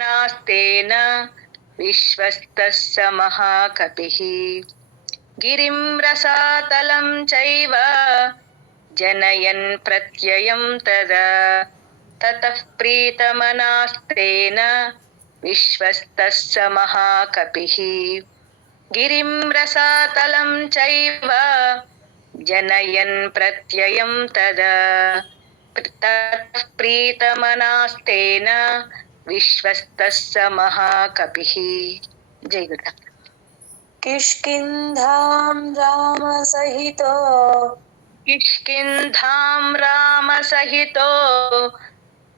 नास्तेन विश्वस्तः स महाकपिः गिरिं रसातलं चैव जनयन् प्रत्ययं तदा ततः प्रीतमनास्तेन विश्वस्तः स महाकपिः गिरिं रसातलं चैव जनयन् प्रत्ययं तदा ततः प्रीतमनास्तेन विश्वस्तः स महाकपिः। जय गुरु। किष्किन्धां रामसहितो किष्किन्धां रामसहितो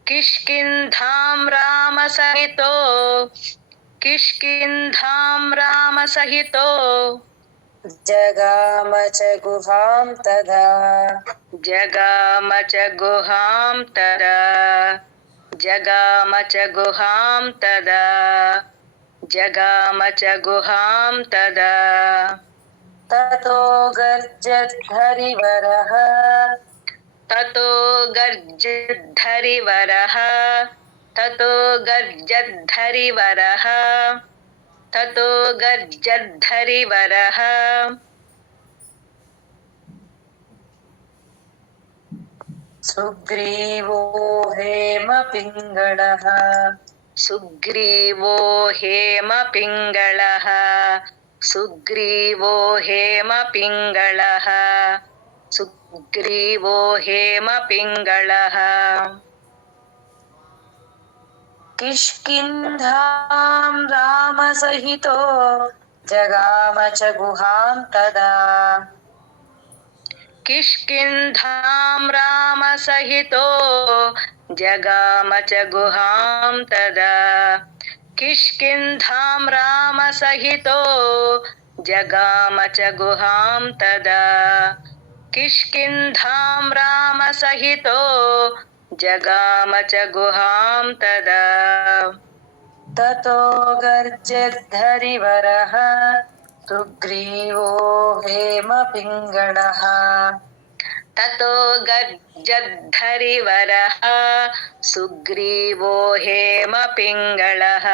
किष्किन्धां रामसहितो किष्किन्धां रामसहितो जगाम च गुहां तदा जगाम च गुहां तदा जगाम च गुहां तदा जगाम च गुहां तदा ततो गर्जद्धरिवरः ततो गर्जद्धरिवरः ततो गर्जद्धरिवरः ततो गर्जद्धरिवरः सुग्रीवो हेमपिङ्गळः सुग्रीवो हेमपिङ्गळः सुग्रीवो हेमपिङ्गळः सुग्रीवो हेमपिङ्गळः किष्किन्धां रामसहितो जगाम च गुहां तदा किष्किन्धां रामसहितो जगाम च गुहां तदा किष्किन्धां रामसहितो जगाम च गुहां तदा किष्किन्धां रामसहितो जगाम च गुहां तदा ततो गर्जद्धरिवरः सुग्रीवो हेमपिङ्गळः ततो गर्जद्धरिवरः सुग्रीवो हेमपिङ्गळः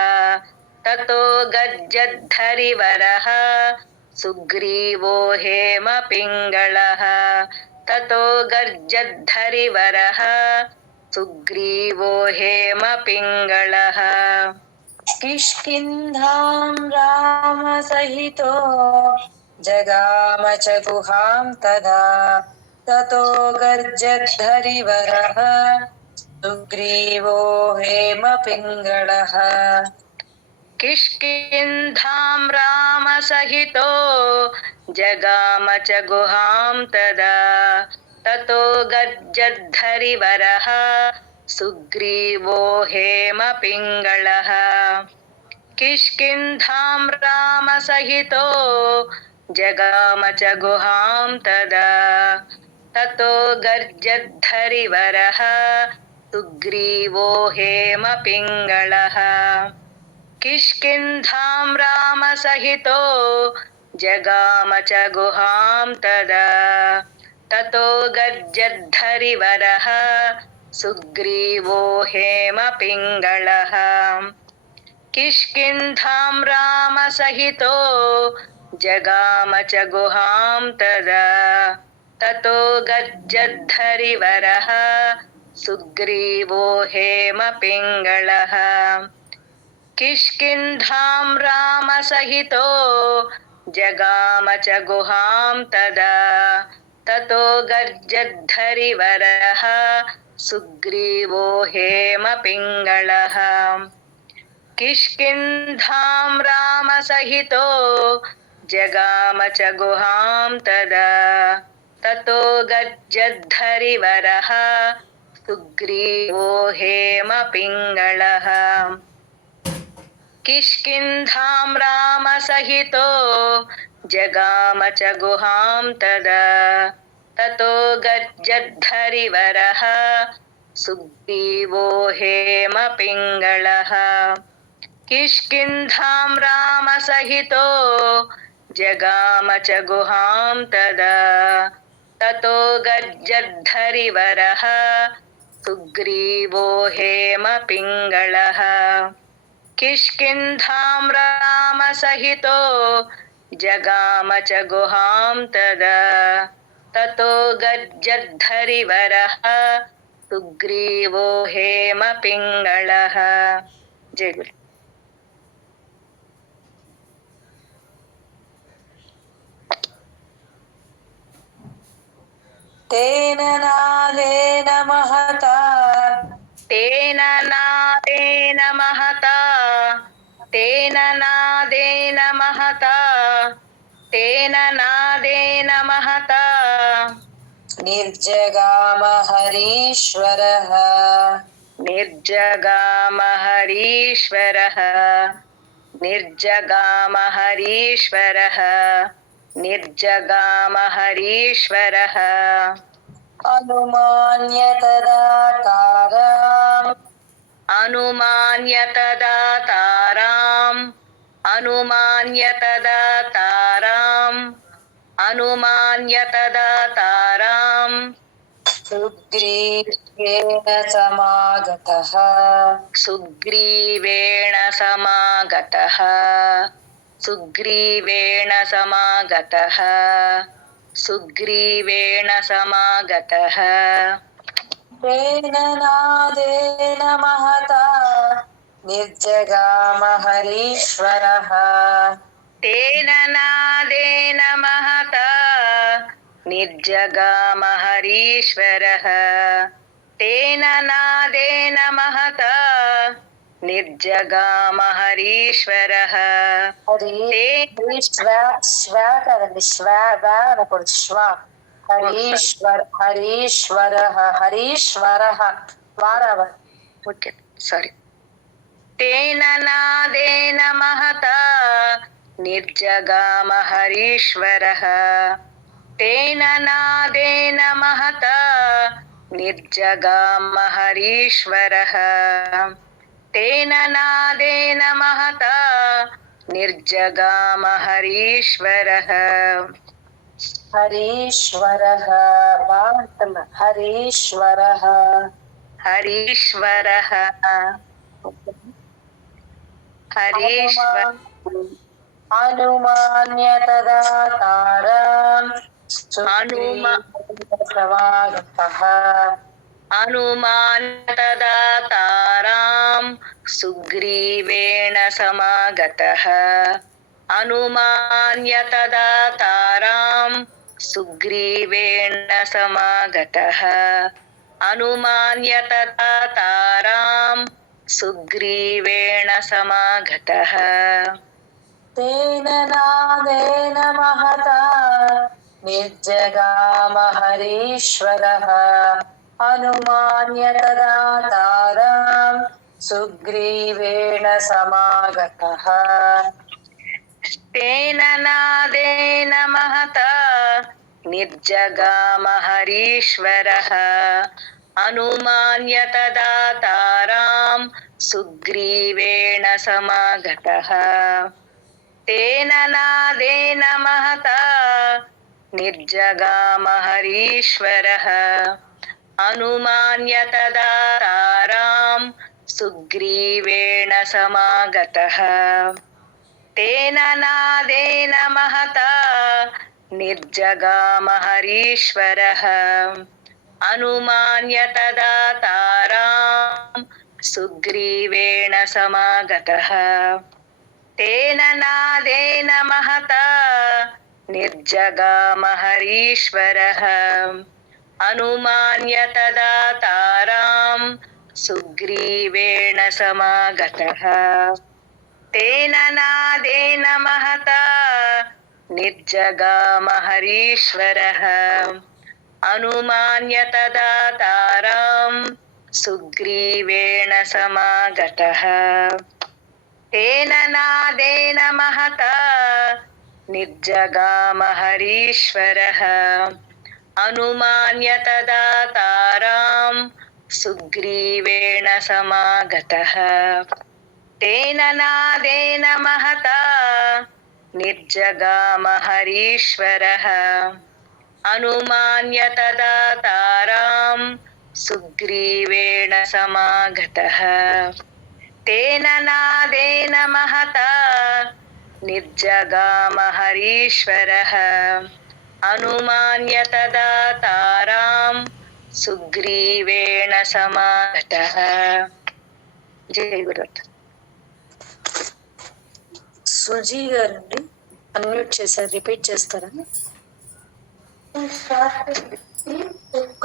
ततो गर्जद्धरिवरः सुग्रीवो हेमपिङ्गळः ततो गर्जद्धरिवरः सुग्रीवो हेमपिङ्गळः किष्किन्धां रामसहितो जगाम च गुहां तदा ततो गर्जद्धरिवरः सुग्रीवो हेमपिङ्गळः किष्किन्धां रामसहितो जगाम च गुहां तदा ततो गर्जद्धरिवरः सुग्रीवो हेमपिङ्गळः किष्किन्धां रामसहितो जगाम च गुहां तदा ततो गर्जद्धरिवरः सुग्रीवो हेमपिङ्गळः किष्किन्धां रामसहितो जगाम च गुहां तदा ततो गर्जद्धरिवरः सुग्रीवो हेमपिङ्गळः किष्किन्धां रामसहितो जगाम च गुहां तदा ततो गर्जद्धरिवरः सुग्रीवो हेमपिङ्गळः किष्किन्धां रामसहितो जगाम च गुहां तदा ततो गर्जद्धरिवरः सुग्रीवो हेमपिङ्गळः किष्किन्धां रामसहितो जगाम च गुहां तदा ततो गर्जद्धरिवरः सुग्रीवो हेमपिङ्गळः किष्किन्धां रामसहितो जगाम च गुहां तदा ततो गर्जद्धरिवरः सुग्रीवो हेमपिङ्गळः किष्किन्धां रामसहितो जगाम च गुहां तदा ततो गर्जद्धरिवरः सुग्रीवो हेमपिङ्गळः किष्किन्धां रामसहितो जगाम च गुहां तदा ततो गज्जद्धरिवरः सुग्रीवो हेमपिङ्गळः. जय गुरु. तेन नादेन महता तेन नादेन महता तेन नादेन महता तेन नादेन महता निर्जगाम हरीश्वरः निर्जगाम हरीश्वरः निर्जगाम हरीश्वरः निर्जगाम हरीश्वरः अनुमान्य तदाकाराम् अनुमान्य तदाताराम् अनुमान्य तदाताराम् अनुमान्य तदाताराम् सुग्रीवेण समागतः सुग्रीवेण समागतः सुग्रीवेण समागतः सुग्रीवेण समागतः तेन नादेन महता निर्जगाम हरीश्वरः तेन नादेन महता निर्जगाम हरीश्वरः तेन नादेन महता निर्जगाम हरीश्वरः हरीश्वरः सारी तेन नादेन महता निर्जगाम हरीश्वरः तेन नादेन महता निर्जगाम हरीश्वरः तेन नादेन महता निर्जगाम हरीश्वरः हरीश्वरः हरीश्वरः हरीश्वरः हरीश्वर अनुमान्य तदाताराम् समागतः अनुमान्य तदाताराम् सुग्रीवेण समागतः अनुमान्य तदाताराम् सुग्रीवेण समागतः अनुमान्य तदाताराम् सुग्रीवेण समागतः तेन नादेन महता निर्जगाम हरीश्वरः अनुमान्य तदाताराम् सुग्रीवेण समागतः तेन नादेन महता निर्जगाम हरीश्वरः अनुमान्य तदाताराम् सुग्रीवेण समागतः तेन नादेन महता निर्जगाम हरीश्वरः अनुमान्य तदाताराम् सुग्रीवेण समागतः तेन नादेन महता निर्जगाम हरीश्वरः अनुमान्य तदाताराम् सुग्रीवेण समागतः तेन नादेन महता निर्जगाम हरीश्वरः अनुमान्य तदाताराम् सुग्रीवेण समागतः तेन नादेन महता निर्जगाम हरीश्वरः अनुमान्य तदाताराम् सुग्रीवेण समागतः तेन नादेन महता निर्जगाम हरीश्वरः अनुमान्य तदाताराम् सुग्रीवेण समागतः तेन नादेन महता निर्जगाम हरीश्वरः अनुमान्य तदाताराम् सुग्रीवेण समागतः तेन नादेन महता निर्जगाम हरीश्वरः अनुमान्य तदा तारां सुग्रीवेण समागतः. जय गुरुदत्त. సుజీ గారండి అన్మ్యూట్ చేశారు, రిపీట్ చేస్తారా?